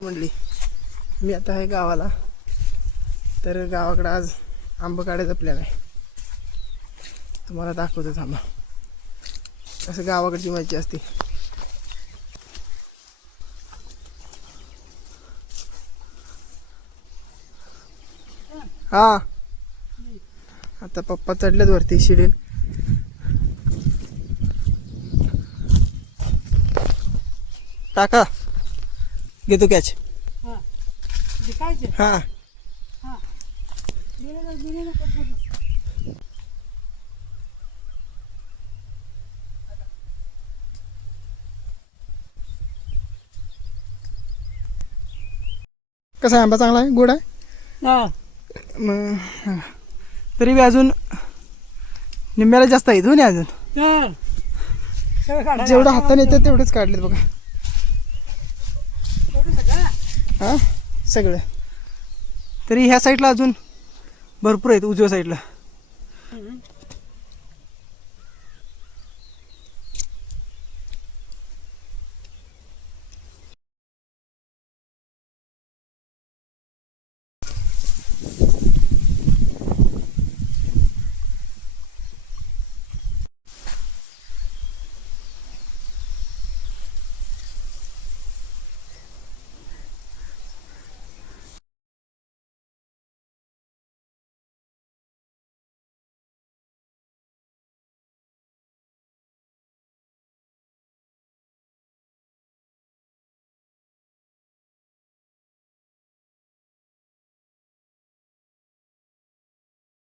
म्हणली मी आता आहे गावाला. तर गावाकडे आज आंबा काढायचा प्लॅन आहे. तुम्हाला दाखवतो थांबा असं गावाकडची मजा असते. हा आता पप्पा चढल्यात वरती शिडीन. टाका घेतो कॅच. हा कसा आहे आंबा? चांगला आहे, गोड आहे. मग तरी बी अजून निम्म्याला जास्त आहे दोन्ही अजून. जेवढं हाताने येतं तेवढेच काढलेत बघा. हा सगळं. तरी ह्या साईडला अजून भरपूर आहेत, उजव्या साईडला.